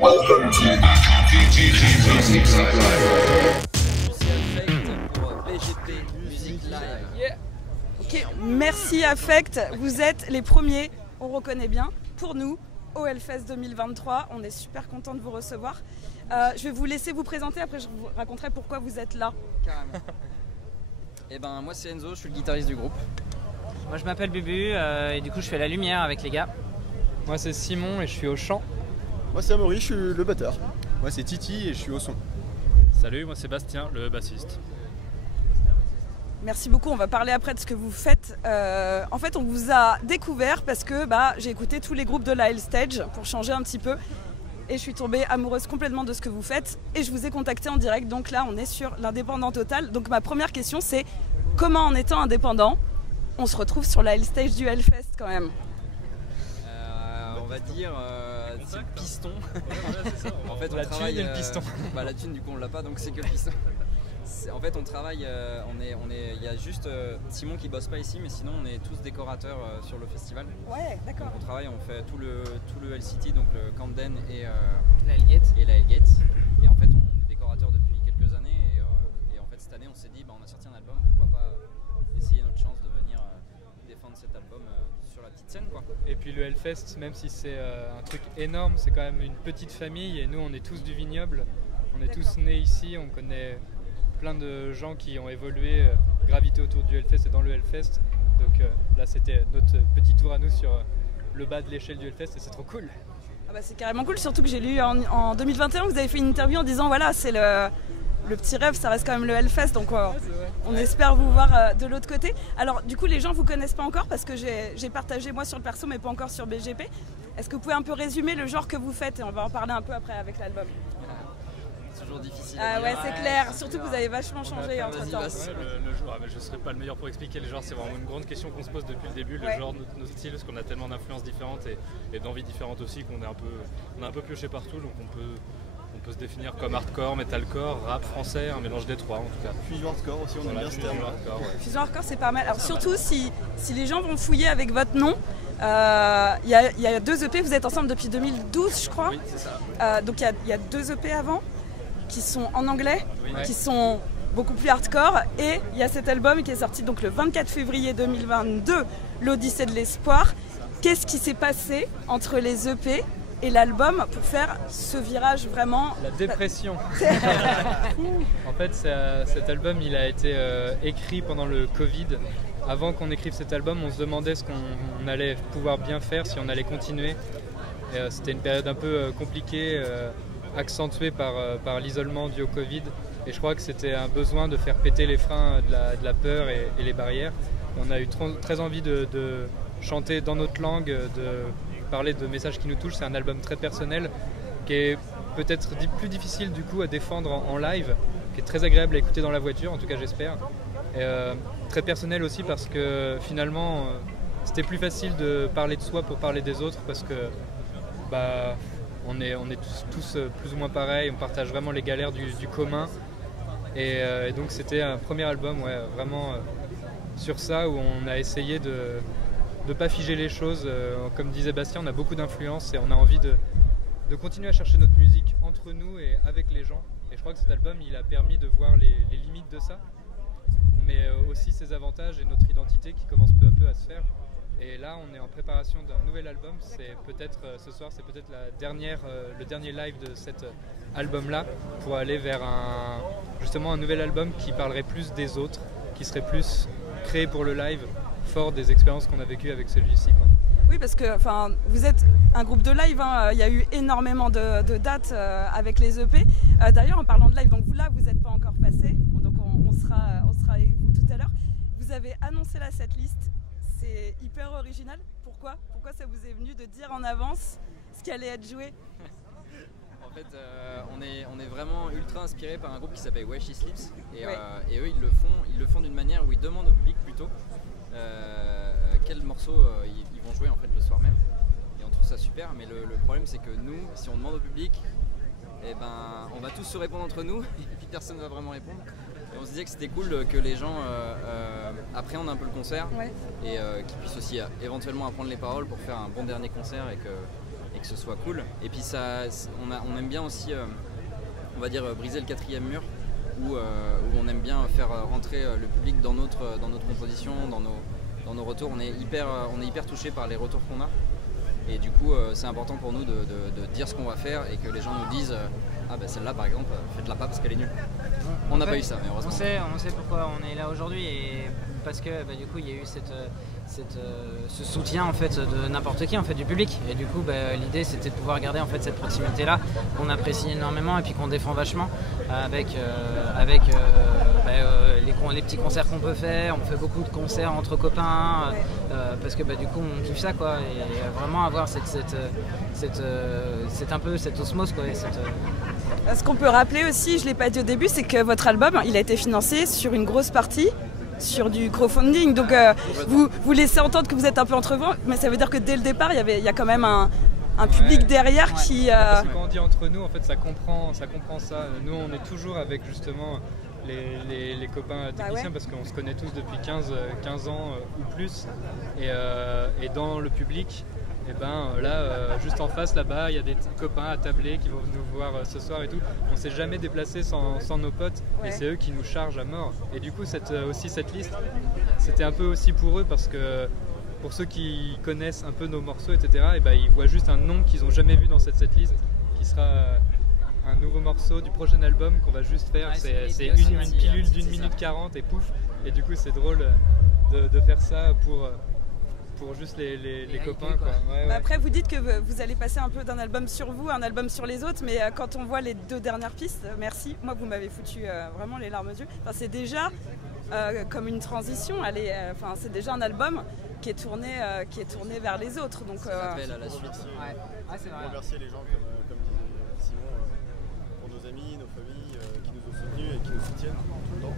Welcome to BGG Music Live. Pour BGP Music Live. Yeah. Ok, merci Affect, vous êtes les premiers, on reconnaît bien, pour nous, au Hellfest 2023. On est super content de vous recevoir. Je vais vous laisser vous présenter, après je vous raconterai pourquoi vous êtes là. Carrément. Et ben moi c'est Enzo, je suis le guitariste du groupe. Moi je m'appelle Bubu et du coup je fais la lumière avec les gars. Moi c'est Simon et je suis au chant. Moi c'est Amaury, je suis le batteur. Moi c'est Titi et je suis au son. Salut, moi c'est Bastien, le bassiste. Merci beaucoup, on va parler après de ce que vous faites. En fait on vous a découvert parce que j'ai écouté tous les groupes de la Hell Stage pour changer un petit peu. Et je suis tombée amoureuse complètement de ce que vous faites. Et je vous ai contacté en direct, donc là on est sur l'indépendant total. Donc ma première question c'est, comment en étant indépendant, on se retrouve sur la Hell Stage du Hellfest quand même? On va dire c'est le piston. En fait, la thune et le piston. La thune du coup on l'a pas, donc c'est que le piston. En fait on travaille, il y a juste Simon qui bosse pas ici, mais sinon on est tous décorateurs sur le festival. Ouais, d'accord. Donc on travaille, on fait tout le Hell City, donc le Camden et La Hellgate. Et la Hellgate. Et en fait on est décorateur depuis quelques années et en fait cette année on s'est dit on a sorti un album, pourquoi pas essayer notre chance de venir défendre cet album sur la petite scène quoi. Et puis le Hellfest, même si c'est un truc énorme, c'est quand même une petite famille et nous on est tous du vignoble, on est tous nés ici, on connaît plein de gens qui ont évolué, gravité autour du Hellfest et dans le Hellfest. Donc là c'était notre petit tour à nous sur le bas de l'échelle du Hellfest et c'est trop cool. Ah c'est carrément cool, surtout que j'ai lu en 2021, vous avez fait une interview en disant voilà c'est le petit rêve, ça reste quand même le Hellfest, donc on espère vous voir de l'autre côté. Alors du coup les gens vous connaissent pas encore parce que j'ai partagé moi sur le perso mais pas encore sur BGP. Est-ce que vous pouvez un peu résumer le genre que vous faites et on va en parler un peu après avec l'album? C'est toujours difficile. Ah ouais c'est clair, surtout que vous avez vachement changé entre temps. Le genre, je ne serais pas le meilleur pour expliquer le genre, c'est vraiment une grande question qu'on se pose depuis le début, le genre, nos styles, parce qu'on a tellement d'influences différentes et d'envies différentes aussi qu'on est un peu pioché partout, donc on peut se définir comme hardcore, metalcore, rap français, un mélange des trois en tout cas. Fusion hardcore aussi, on aime bien ce terme. Fusion hardcore c'est pas mal. Alors surtout si les gens vont fouiller avec votre nom, il y a 2 EP, vous êtes ensemble depuis 2012 je crois. Oui c'est ça. Donc il y a 2 EP avant qui sont en anglais, Oui. qui sont beaucoup plus hardcore, et il y a cet album qui est sorti donc le 24 février 2022, l'Odyssée de l'espoir. Qu'est-ce qui s'est passé entre les EP et l'album pour faire ce virage vraiment? La dépression. En fait cet album il a été écrit pendant le Covid. Avant qu'on écrive cet album on se demandait ce qu'on allait pouvoir bien faire, si on allait continuer. C'était une période un peu compliquée, accentuée par l'isolement dû au Covid, et je crois que c'était un besoin de faire péter les freins de la peur et les barrières. On a eu très envie de chanter dans notre langue, de parler de messages qui nous touchent. C'est un album très personnel qui est peut-être plus difficile du coup à défendre en live, qui est très agréable à écouter dans la voiture, en tout cas j'espère, et très personnel aussi parce que finalement c'était plus facile de parler de soi pour parler des autres, parce que on est tous plus ou moins pareils, on partage vraiment les galères du commun. Et donc c'était un premier album vraiment sur ça, où on a essayé de ne pas figer les choses. Comme disait Bastien, on a beaucoup d'influence et on a envie de continuer à chercher notre musique entre nous et avec les gens. Et je crois que cet album il a permis de voir les limites de ça, mais aussi ses avantages et notre identité qui commence peu à peu à se faire. Et là, on est en préparation d'un nouvel album. C'est peut-être ce soir, c'est peut-être le dernier live de cet album-là, pour aller vers justement un nouvel album qui parlerait plus des autres, qui serait plus créé pour le live, fort des expériences qu'on a vécues avec celui-ci. Oui, parce que vous êtes un groupe de live, hein. Il y a eu énormément de dates avec les EP. D'ailleurs, en parlant de live, donc vous n'êtes pas encore passé, donc on sera avec vous tout à l'heure. Vous avez annoncé la setlist. C'est hyper original. Pourquoi ça vous est venu de dire en avance ce qui allait être joué? En fait, on est vraiment ultra inspiré par un groupe qui s'appelle Where She Sleeps et eux ils le font d'une manière où ils demandent au public plutôt quel morceau ils vont jouer en fait le soir même, et on trouve ça super. Mais le problème c'est que nous, si on demande au public, on va tous se répondre entre nous et puis personne ne va vraiment répondre. Et on se disait que c'était cool que les gens appréhendent un peu le concert, et qu'ils puissent aussi éventuellement apprendre les paroles pour faire un bon dernier concert, et et que ce soit cool. Et puis on aime bien aussi, on va dire, briser le 4e mur, où on aime bien faire rentrer le public dans notre composition, dans nos retours. On est hyper touché par les retours qu'on a. Et du coup, c'est important pour nous de dire ce qu'on va faire et que les gens nous disent ah bah celle-là par exemple, faites-la pas parce qu'elle est nulle. On n'a pas eu ça, mais heureusement. On sait pourquoi on est là aujourd'hui et parce que du coup il y a eu ce soutien en fait de n'importe qui en fait, du public. Et du coup l'idée c'était de pouvoir garder en fait cette proximité là qu'on apprécie énormément et puis qu'on défend vachement avec les petits concerts qu'on peut faire. On fait beaucoup de concerts entre copains parce que du coup on kiffe ça quoi, et vraiment avoir un peu cette osmose quoi. Ce qu'on peut rappeler aussi, je ne l'ai pas dit au début, c'est que votre album il a été financé sur une grosse partie sur du crowdfunding, donc vous laissez entendre que vous êtes un peu entre vous, mais ça veut dire que dès le départ il y a quand même un public derrière qui... Parce que quand on dit entre nous, en fait ça comprend ça. Nous on est toujours avec justement les copains techniciens parce qu'on se connaît tous depuis 15 ans ou plus, et dans le public, et juste en face là-bas il y a des copains attablés qui vont nous voir ce soir et tout. On s'est jamais déplacé sans nos potes, et c'est eux qui nous chargent à mort. Et du coup cette liste c'était un peu aussi pour eux, parce que pour ceux qui connaissent un peu nos morceaux etc, ils voient juste un nom qu'ils n'ont jamais vu dans cette liste, qui sera un nouveau morceau du prochain album qu'on va juste faire. C'est une pilule d'1 minute 40 et pouf. Et du coup c'est drôle de faire ça pour juste les copains quoi. Après vous dites que vous allez passer un peu d'un album sur vous à un album sur les autres, mais quand on voit les 2 dernières pistes, merci, moi vous m'avez foutu vraiment les larmes aux yeux. Enfin, c'est déjà comme une transition, c'est déjà un album qui est tourné vers les autres, donc ça appelle à la suite. C'est vrai. Remercier les gens comme disait Simon, pour nos amis, nos familles qui nous ont soutenus et qui nous soutiennent tout le temps.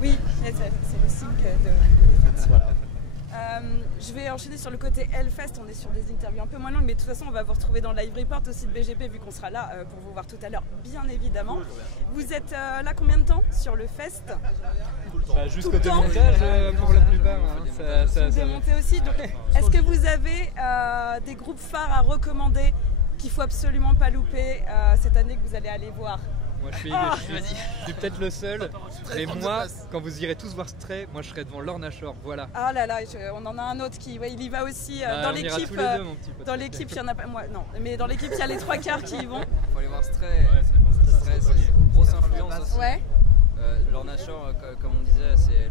Oui, c'est le signe de... Voilà. Je vais enchaîner sur le côté Hellfest. On est sur des interviews un peu moins longues, mais de toute façon on va vous retrouver dans le live report aussi de BGP, vu qu'on sera là pour vous voir tout à l'heure, bien évidemment. Vous êtes là combien de temps sur le fest? Jusqu'au démontage pour la plupart. Vous démontez aussi. Donc, est-ce que vous avez des groupes phares à recommander qu'il faut absolument pas louper cette année, que vous allez aller voir? Moi je suis peut-être le seul, mais moi quand vous irez tous voir Stray, moi je serai devant Lorna Shore, voilà. Ah là là, on en a un autre qui il y va aussi dans l'équipe. Dans l'équipe il y en a pas, moi non, mais dans l'équipe il y a les 3/4 qui y vont. Faut aller voir Stray, c'est une grosse influence aussi. Ouais. Lorna Shore, comme on disait, c'est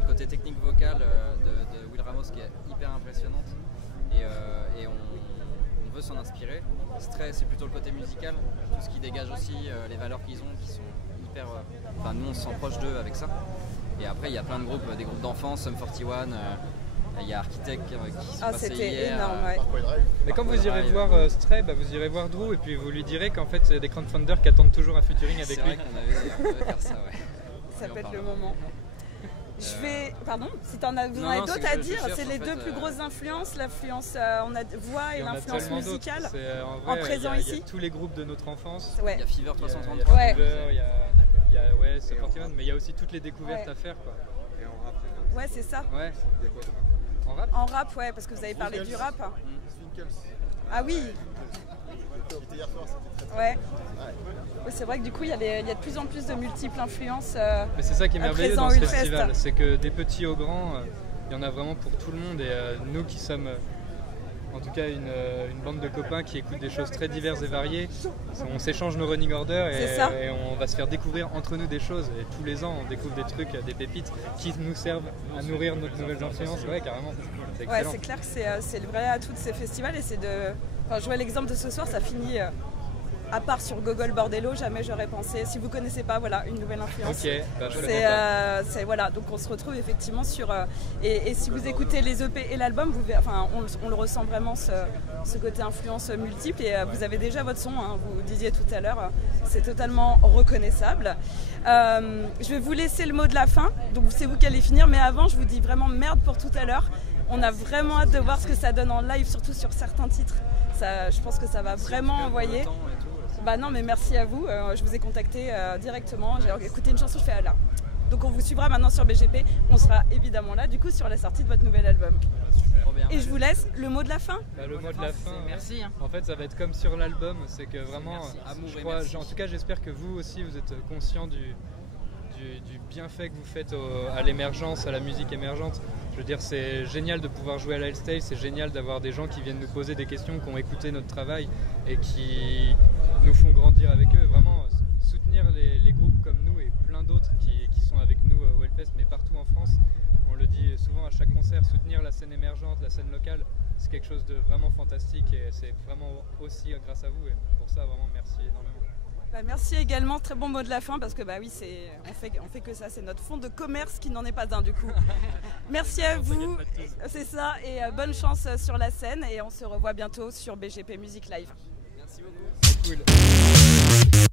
le côté technique vocal de Will Ramos qui est hyper impressionnante, et on veut s'en inspirer. Stray, c'est plutôt le côté musical, tout ce qui dégage aussi, les valeurs qu'ils ont, qui sont hyper... nous on se sent proche d'eux avec ça. Et après il y a plein de groupes, des groupes d'enfants, Sum 41, il y a Architect qui sont passés hier. Énorme, ouais. Mais quand vous irez voir Stray, vous irez voir Drew, et puis vous lui direz qu'en fait c'est des crowdfunders qui attendent toujours un featuring avec lui. C'est vrai qu'on avait faire ça, ouais. Ça peut être le moment. Pardon, si vous en avez d'autres à dire, c'est les 2 plus grosses influences, l'influence voix et l'influence musicale en présent ici. Il y a tous les groupes de notre enfance. Il y a Fever 333. Il y a Sum 41, mais il y a aussi toutes les découvertes à faire quoi. Et en rap. Ouais, c'est ça. Ouais. En rap ? En rap, ouais, parce que vous avez parlé du rap. Ah oui. Ouais. Oui, c'est vrai que du coup il y a de plus en plus de multiples influences. Mais c'est ça qui est merveilleux dans ce festival, c'est que des petits aux grands, il y en a vraiment pour tout le monde, et nous qui sommes en tout cas une bande de copains qui écoutent des choses très diverses et variées, on s'échange nos running orders et on va se faire découvrir entre nous des choses, et tous les ans on découvre des trucs, des pépites qui nous servent à nourrir notre nouvelle influence. Ouais, carrément. C'est excellent. Ouais, c'est clair que c'est le vrai atout de ces festivals, et c'est de... Enfin, je vois l'exemple de ce soir, ça finit... À part sur Gogol Bordello, jamais j'aurais pensé. Si vous ne connaissez pas, voilà, une nouvelle influence. Ok, je voilà, donc on se retrouve effectivement sur... et si vous écoutez les EP et l'album, on le ressent vraiment, ce côté influence multiple. Et vous avez déjà votre son, hein, vous disiez tout à l'heure, c'est totalement reconnaissable. Je vais vous laisser le mot de la fin, donc c'est vous qui allez finir. Mais avant, je vous dis vraiment merde pour tout à l'heure. On a vraiment hâte de voir ce que ça donne en live, surtout sur certains titres. Je pense que ça va vraiment envoyer. Bah non, mais merci à vous. Je vous ai contacté directement. J'ai écouté une chanson, je fais là. Donc on vous suivra maintenant sur BGP. On sera évidemment là du coup sur la sortie de votre nouvel album. Trop bien. Et je vous laisse le mot de la fin. Le mot de la fin, merci. En fait, ça va être comme sur l'album, c'est que vraiment, Merci. en tout cas, j'espère que vous aussi, vous êtes conscient du bienfait que vous faites à l'émergence, à la musique émergente. Je veux dire, c'est génial de pouvoir jouer à l'Ailstage, c'est génial d'avoir des gens qui viennent nous poser des questions, qui ont écouté notre travail et qui nous font grandir avec eux. Vraiment, soutenir les groupes comme nous et plein d'autres qui sont avec nous au Hellfest, mais partout en France. On le dit souvent à chaque concert, soutenir la scène émergente, la scène locale, c'est quelque chose de vraiment fantastique et c'est vraiment aussi grâce à vous. Et pour ça, vraiment, merci énormément. Merci également, très bon mot de la fin parce que oui, on fait que ça, c'est notre fonds de commerce qui n'en est pas un du coup. Merci à vous, c'est ça, et bonne chance sur la scène et on se revoit bientôt sur BGP Music Live. Merci beaucoup. C'est cool.